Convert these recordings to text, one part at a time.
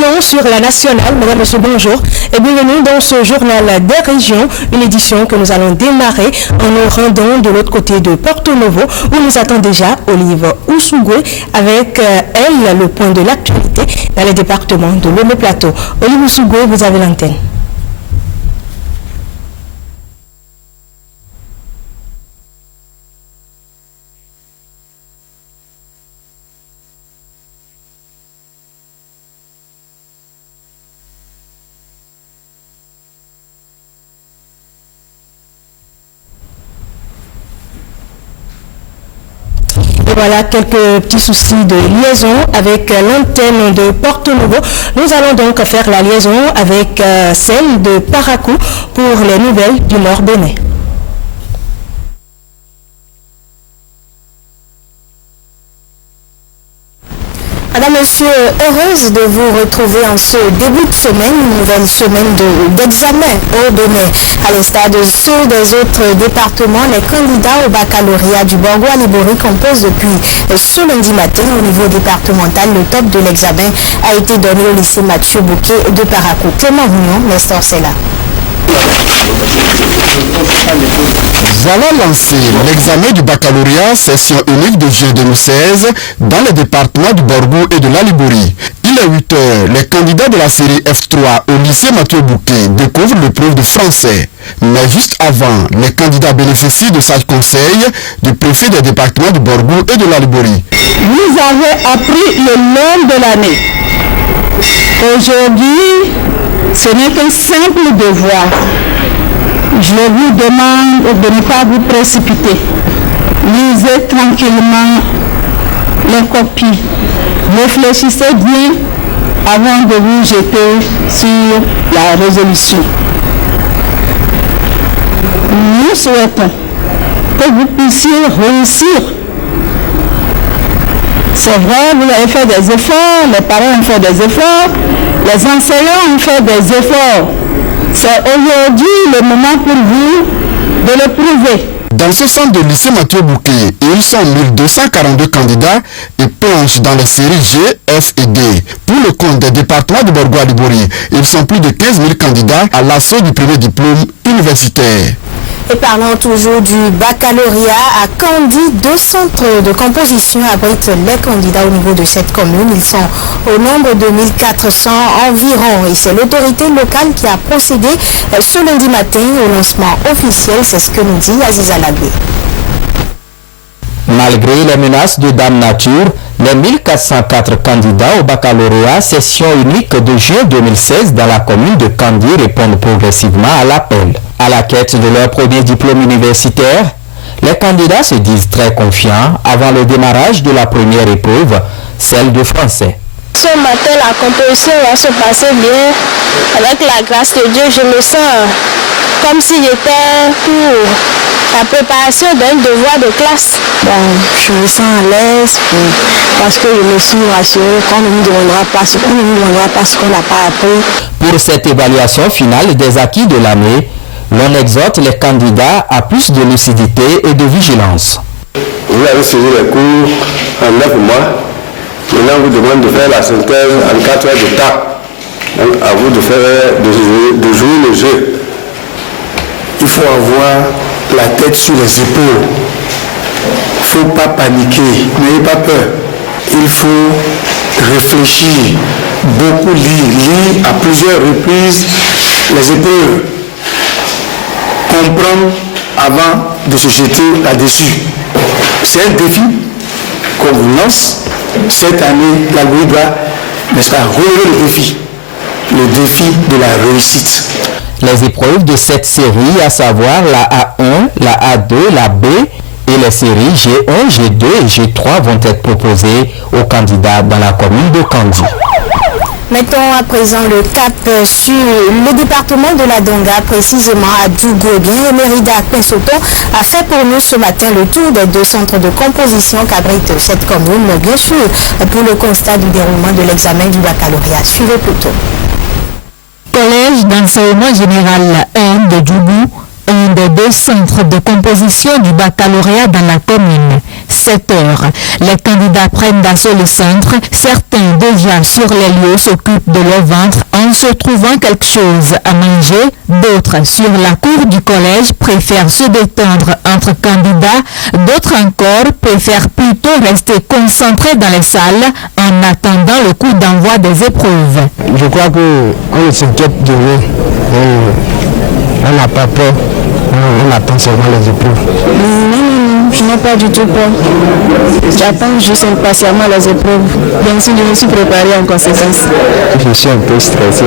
émission sur la nationale. Madame, monsieur, bonjour et bienvenue dans ce journal des régions, une édition que nous allons démarrer en nous rendant de l'autre côté de Porto Novo où nous attend déjà Olive Oussougoué avec elle le point de l'actualité dans les départements de l'Omo Plateau. Olive Oussougoué, vous avez l'antenne. Voilà quelques petits soucis de liaison avec l'antenne de Porto Novo. Nous allons donc faire la liaison avec celle de Parakou pour les nouvelles du Nord Bénin. Madame, monsieur, heureuse de vous retrouver en ce début de semaine, une nouvelle semaine d'examen au Bénin. À l'instar de ceux des autres départements, les candidats au baccalauréat du Borgo-Alibori composent depuis ce lundi matin au niveau départemental. Le top de l'examen a été donné au lycée Mathieu Bouquet de Parakou. Clément Rougnon, Nestor Sella. Voilà lancé l'examen du baccalauréat session unique de juin 2016 dans les départements du Borgo et de l'Alibori. Il est 8 heures. Les candidats de la série F3 au lycée Mathieu Bouquet découvrent l'épreuve de français. Mais juste avant, les candidats bénéficient de sages conseils du préfet des départements du Borgo et de l'Alibori. Vous avez appris le nom de l'année. Aujourd'hui, ce n'est qu'un simple devoir. Je vous demande de ne pas vous précipiter. Lisez tranquillement les copies. Réfléchissez bien avant de vous jeter sur la résolution. Nous souhaitons que vous puissiez réussir. C'est vrai, vous avez fait des efforts, les parents ont fait des efforts, les enseignants ont fait des efforts. C'est aujourd'hui le moment pour vous de le prouver. Dans ce centre de lycée Mathieu Bouquet, ils sont 1242 candidats et planchent dans les séries G, F et D. Pour le compte des départements de Borgo-Alibori, ils sont plus de 15 000 candidats à l'assaut du premier diplôme universitaire. Et parlons toujours du baccalauréat à Kandi, 2 centres de composition abritent les candidats au niveau de cette commune. Ils sont au nombre de 1400 environ et c'est l'autorité locale qui a procédé ce lundi matin au lancement officiel. C'est ce que nous dit Aziza Lagbé. Malgré les menaces de Dame Nature, les 1404 candidats au baccalauréat session unique de juin 2016 dans la commune de Kandi répondent progressivement à l'appel. À la quête de leur premier diplôme universitaire, les candidats se disent très confiants avant le démarrage de la première épreuve, celle de français. Ce matin, la composition va se passer bien. Avec la grâce de Dieu, je me sens comme si j'étais pour la préparation d'un devoir de classe. Je me sens à l'aise parce que je me suis rassuré qu'on ne nous demandera pas ce qu'on n'a pas appris. Pour cette évaluation finale des acquis de l'année, l'on exhorte les candidats à plus de lucidité et de vigilance. Vous avez suivi les cours en 9 mois. Maintenant, on vous demande de faire la synthèse en 4 heures de temps. Donc, à vous de jouer le jeu. Il faut avoir la tête sur les épaules. Il ne faut pas paniquer. N'ayez pas peur. Il faut réfléchir, beaucoup lire à plusieurs reprises les épreuves. Comprendre avant de se jeter là-dessus. C'est un défi qu'on vous lance. Cette année, la Louis doit, n'est-ce pas, relever le défi de la réussite. Les épreuves de cette série, à savoir la A1, la A2, la B et les séries G1, G2 et G3 vont être proposées aux candidats dans la commune de Kandi. Mettons à présent le cap sur le département de la Donga, précisément à Djougouébien. Mérida Pinsoto a fait pour nous ce matin le tour des 2 centres de composition qu'abrite cette commune, bien sûr, pour le constat du déroulement de l'examen du baccalauréat. Suivez plutôt. Collège d'enseignement général 1 de Djougou, un des deux centres de composition du baccalauréat dans la commune. 7 heures. Les candidats prennent d'assaut le centre. Certains déjà sur les lieux s'occupent de leur ventre en se trouvant quelque chose à manger. D'autres sur la cour du collège préfèrent se détendre entre candidats. D'autres encore préfèrent plutôt rester concentrés dans les salles en attendant le coup d'envoi des épreuves. Je crois qu'on ne s'inquiète de rien. On n'a pas peur. On attend seulement les épreuves. Non, je n'ai pas du tout peur. J'attends juste impatiemment les épreuves. Bien sûr, je me suis préparé en conséquence. Je suis un peu stressé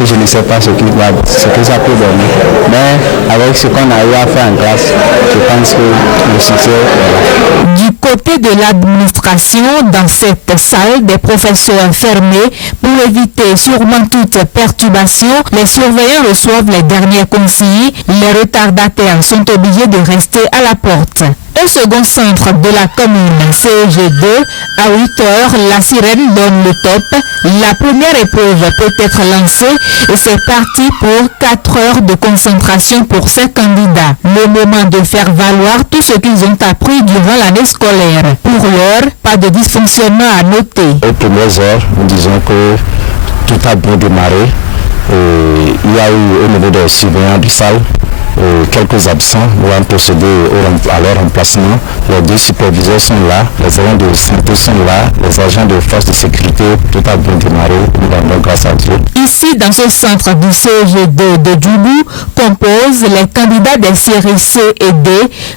et je ne sais pas ce que ça peut donner. Mais avec ce qu'on a eu à faire en classe, je pense que le succès est là. Du côté de l'administration, dans cette salle, des professeurs fermés pour éviter sûrement toute perturbation, les surveillants reçoivent les dernières consignes. Les retardataires sont obligés de rester à la porte. Au second centre de la commune, CEG2, à 8 heures, la sirène donne le top. La première épreuve peut être lancée et c'est parti pour 4 heures de concentration pour ces candidats. Le moment de faire valoir tout ce qu'ils ont appris durant l'année scolaire. Pour l'heure, pas de dysfonctionnement à noter. Aux premières heures, nous disons que tout a bien démarré. Il y a eu au niveau des surveillants du salle quelques absents. Nous allons procéder à leur remplacement. Les 2 superviseurs sont là, les agents de santé sont là, les agents de force de sécurité, tout a bien démarré. Nous rendons grâce à Dieu. Ici, dans ce centre du CEG2 de Djoubou, composent les candidats des séries C et D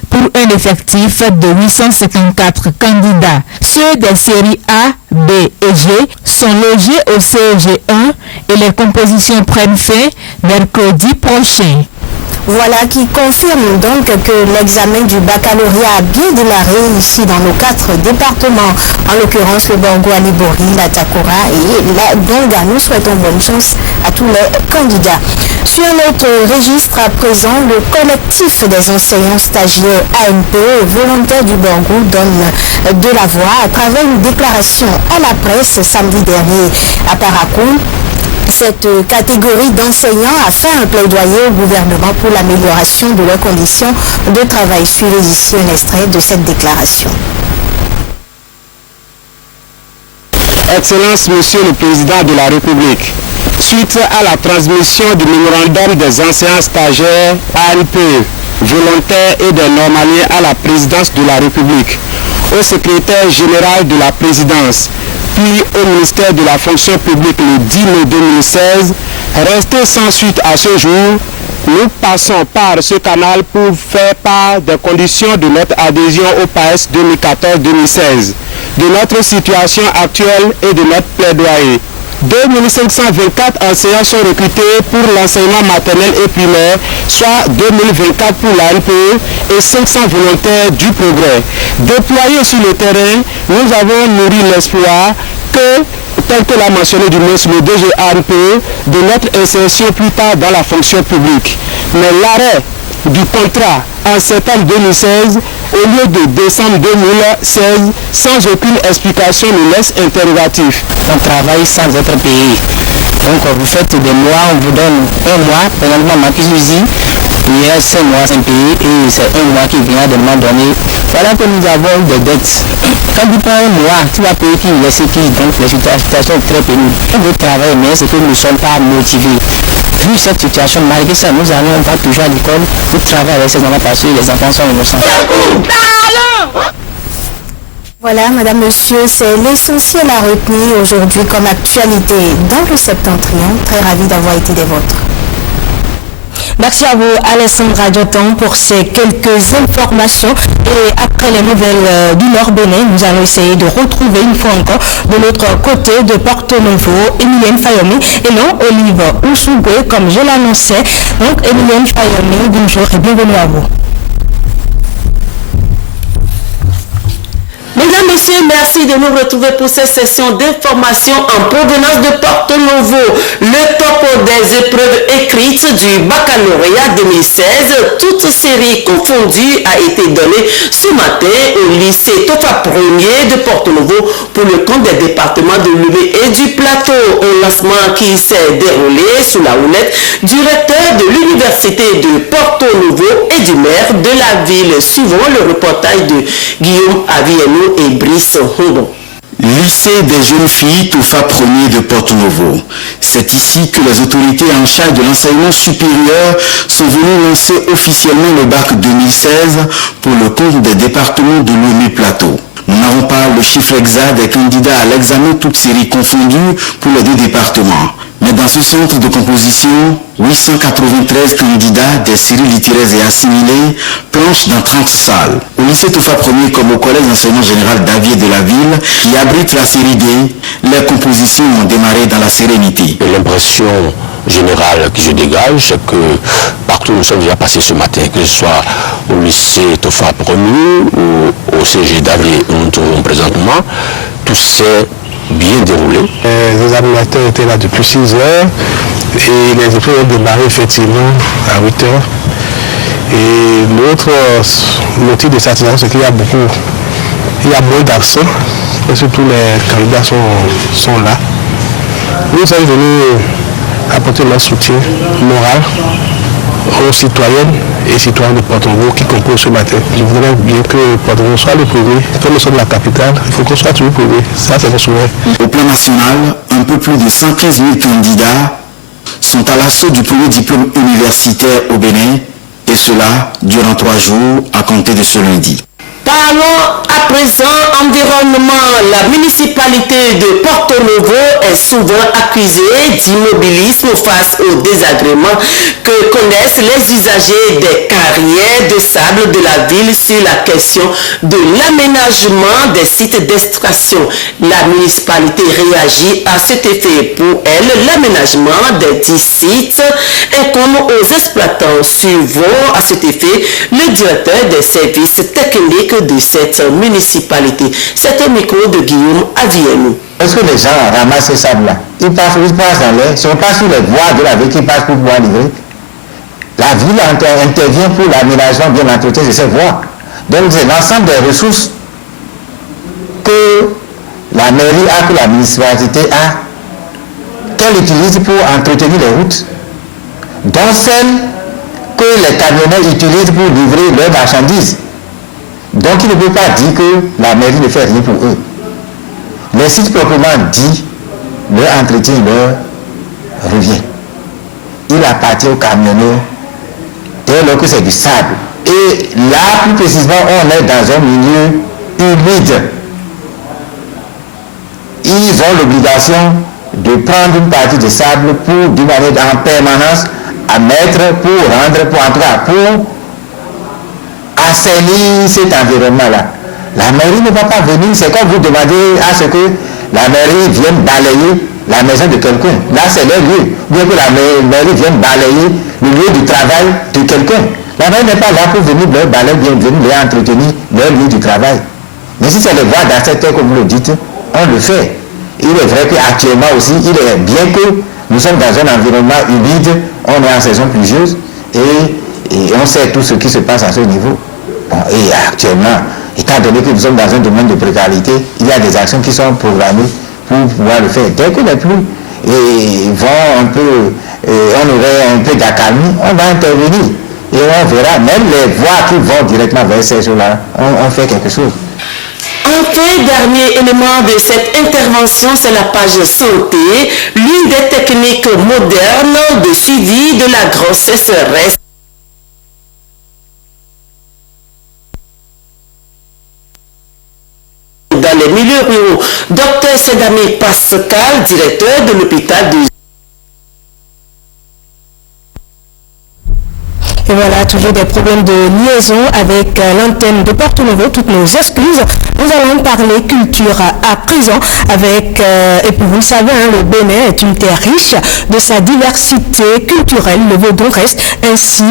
pour un effectif de 854 candidats. Ceux des séries A, B et G sont logés au CEG1 et les compositions prennent fin mercredi prochain. Voilà qui confirme donc que l'examen du baccalauréat a bien démarré ici dans nos 4 départements, en l'occurrence le Borgo, Alibori, la Takora et la Donga. Nous souhaitons bonne chance à tous les candidats. Sur notre registre à présent, le collectif des enseignants stagiaires ANP volontaires du Borgo donne de la voix à travers une déclaration à la presse samedi dernier à Parakou. Cette catégorie d'enseignants a fait un plaidoyer au gouvernement pour l'amélioration de leurs conditions de travail. Suivez ici un extrait de cette déclaration. Excellence, Monsieur le Président de la République, suite à la transmission du mémorandum des enseignants stagiaires ANP, volontaires et des normaliers à la présidence de la République, au secrétaire général de la présidence, puis au ministère de la fonction publique le 10 mai 2016, resté sans suite à ce jour, nous passons par ce canal pour faire part des conditions de notre adhésion au PAES 2014-2016, de notre situation actuelle et de notre plaidoyer. 2524 enseignants sont recrutés pour l'enseignement maternel et primaire, soit 2024 pour l'ANPE et 500 volontaires du progrès. Déployés sur le terrain, nous avons nourri l'espoir que, tel que l'a mentionné du moins le DG ANPE, de notre insertion plus tard dans la fonction publique. Mais l'arrêt du contrat en septembre 2016 au lieu de décembre 2016 sans aucune explication nous laisse interrogatif. On travaille sans être payé. Donc vous faites des mois, on vous donne un mois, par exemple ma cuisine, il y a 5 mois sans payer et c'est un mois qui vient de m'en donner. Voilà que nous avons des dettes. Quand tu prends un mois, tu vas payer qui laisse qui, donc la situation est très pénible. On veut travailler, mais c'est que nous ne sommes pas motivés. Vu cette situation, malgré ça, nous allons pas toujours à l'école pour travailler avec ces enfants parce que les enfants sont innocents. Voilà, madame, monsieur, c'est l'essentiel à retenir aujourd'hui comme actualité dans le Septentrion. Très ravi d'avoir été des vôtres. Merci à vous, Alessandra Dioton, pour ces quelques informations. Et après les nouvelles du Nord-Bénin, nous allons essayer de retrouver une fois encore de l'autre côté de Porto-Novo, Emilienne Fayomi, et non Olive Ousougwe, comme je l'annonçais. Donc, Emilienne Fayomi, bonjour et bienvenue à vous. Mesdames, Messieurs, merci de nous retrouver pour cette session d'information en provenance de Porto Novo. Le top des épreuves écrites du baccalauréat 2016, toutes séries confondues, a été donné ce matin au lycée Tofa 1er de Porto Novo pour le compte des départements de Lomé et du Plateau. Un lancement qui s'est déroulé sous la houlette du recteur de l'université de Porto Novo et du maire de la ville. Suivant le reportage de Guillaume Avieno et Brice Hondo. Lycée des jeunes filles Tofa 1er de Porto Novo. C'est ici que les autorités en charge de l'enseignement supérieur sont venues lancer officiellement le bac 2016 pour le compte des départements de Lomé Plateau. Nous n'avons pas le chiffre exact des candidats à l'examen, toutes séries confondues pour les deux départements. Mais dans ce centre de composition, 893 candidats des séries littéraires et assimilées planchent dans 30 salles. Au lycée Tofa 1er comme au collège d'enseignement général d'Avier de la ville, qui abrite la série D, les compositions ont démarré dans la sérénité. L'impression générale que je dégage, c'est que partout où nous sommes déjà passés ce matin, que ce soit au lycée Tofa 1er ou au CG d'Avier où nous nous trouvons présentement, tout s'est bien déroulé. Les examinateurs étaient là depuis 6 heures et les épreuves ont démarré effectivement à 8 heures. Et l'autre motif de satisfaction, c'est qu'il y a moins d'absents, parce que tous les candidats sont là. Nous sommes venus apporter notre soutien moral aux citoyennes et citoyens de Porto Novo qui composent ce matin. Je voudrais bien que Porto Novo soit le premier. Comme nous sommes la capitale, il faut qu'on soit toujours le premier. Ça, c'est mon souhait. Au plan national, un peu plus de 115 000 candidats sont à l'assaut du premier diplôme universitaire au Bénin, et cela durant 3 jours à compter de ce lundi. Parlons à présent environnement. La municipalité de Porto Novo est souvent accusée d'immobilisme face aux désagréments que connaissent les usagers des carrières de sable de la ville sur la question de l'aménagement des sites d'extraction. La municipalité réagit à cet effet. Pour elle, l'aménagement des 10 sites incombe aux exploitants. Suivant à cet effet le directeur des services techniques de cette municipalité. C'est un micro de Guillaume Avienu. Est-ce que les gens ramassent ce sable-là? Ils passent dans l'air, si on passe sur les voies de la ville qui passent pour pouvoir livrer. La ville intervient pour l'aménagement bien entretien de ces voies. Donc c'est l'ensemble des ressources que la mairie a, que la municipalité a, qu'elle utilise pour entretenir les routes, dont celles que les camionneurs utilisent pour livrer leurs marchandises. Donc il ne peut pas dire que la mairie ne fait rien pour eux. Les sites proprement dit, leur entretien leur revient. Il appartient aux camionneurs dès lors que c'est du sable. Et là, plus précisément, on est dans un milieu humide. Ils ont l'obligation de prendre une partie de sable pour, d'une manière en permanence, à mettre pour rendre, pour entrer, pour assainir cet environnement-là. La mairie ne va pas venir, c'est comme vous demandez à ce que la mairie vienne balayer la maison de quelqu'un. Là, c'est leur lieu. Bien que la mairie vienne balayer le lieu du travail de quelqu'un. La mairie n'est pas là pour venir leur balayer, bien venir leur entretenir leur lieu du travail. Mais si c'est les voies d'un secteur, comme vous le dites, on le fait. Il est vrai qu'actuellement aussi, bien que nous sommes dans un environnement humide, on est en saison pluvieuse et on sait tout ce qui se passe à ce niveau. Bon, et actuellement, étant donné que nous sommes dans un domaine de précarité, il y a des actions qui sont programmées pour pouvoir le faire. Dès que les pluies vont un peu, on aurait un peu d'accalmie, on va intervenir. Et on verra, même les voies qui vont directement vers ces choses-là, on fait quelque chose. Enfin, dernier élément de cette intervention, c'est la page santé, l'une des techniques modernes de suivi de la grossesse reste dans les milieux ruraux. Dr Sedami Pascal, directeur de l'hôpital de Et voilà, toujours des problèmes de liaison avec l'antenne de Porto Novo. Toutes nos excuses. Nous allons parler culture à présent avec, et puis vous le savez, le Bénin est une terre riche de sa diversité culturelle. Le vaudou reste ainsi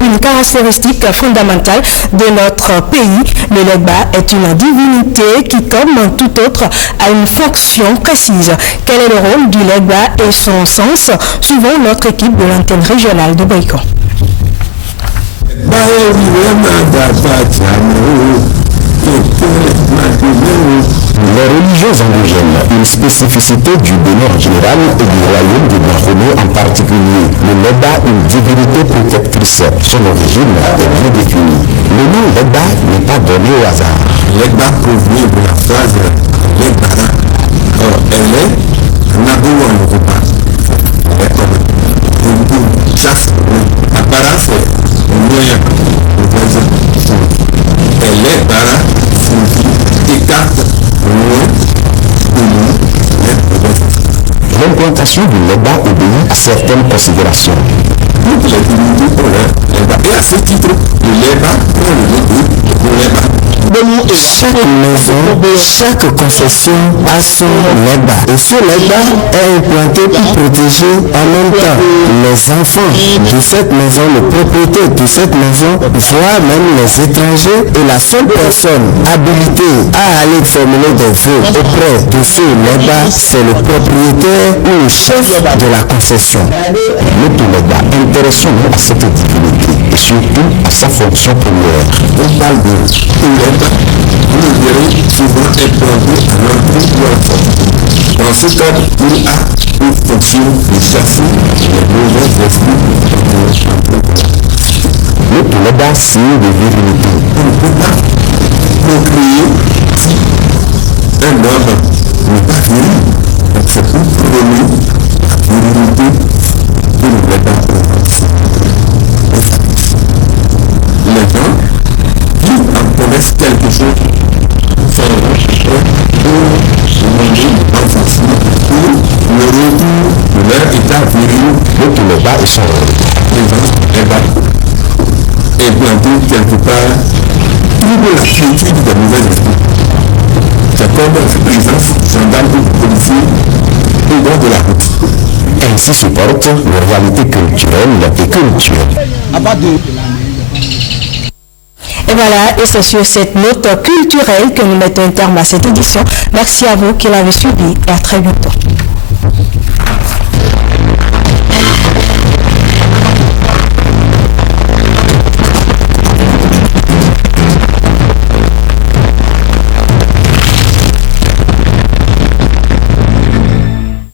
une caractéristique fondamentale de notre pays. Le Legba est une divinité qui, comme tout autre, a une fonction précise. Quel est le rôle du Legba et son sens? Suivant notre équipe de l'antenne régionale de Boycon. Les religions endogènes, une spécificité du Bénin en général et du royaume de Bahono en particulier. Le Legba, une divinité protectrice. Son origine est bien définie. Le nom Legba n'est pas donné au hasard. Legba provient de la phrase Legbara. Elle est Nabou en Yoruba. Elle est comme chasse. Apparemment, c'est moyen. Elle est Bara. L'implantation du Legba obéit à certaines considérations. Toutes les divinités pour le Legba. Et à ce titre, le Legba prend le nom de Legba. Chaque maison, chaque concession a son Legba. Et ce Legba est implanté pour protéger en même temps les enfants de cette maison, le propriétaire de cette maison, voire même les étrangers. Et la seule personne habilitée à aller formuler des vœux auprès de ce Legba, c'est le propriétaire ou le chef de la concession. Notre Legba, intéressons-nous à cette divinité et surtout à sa fonction première. On parle de Legba, vous le verrez souvent implanté à l'entrée de la forme. Dans ce cadre, il a une fonction de chasser les mauvais esprits. Notre Legba, signe de virilité. On ne peut pas procréer si un homme n'est pas viril. Donc c'est pour prôner la virilité de le Legba. Les gens qui en connaissent quelque chose sont pour demander l'enfantissement ou le retour de leur état viril. Notre Legba est son rôle. Les gens implantés quelque part troublent la quiétude des mauvais esprits. C'est comme par exemple gendarmes policiers au bord de la route. Ainsi se portent les réalités culturelles et culturelles. Et voilà, et c'est sur cette note culturelle que nous mettons un terme à cette édition. Merci à vous qui l'avez suivi et à très bientôt.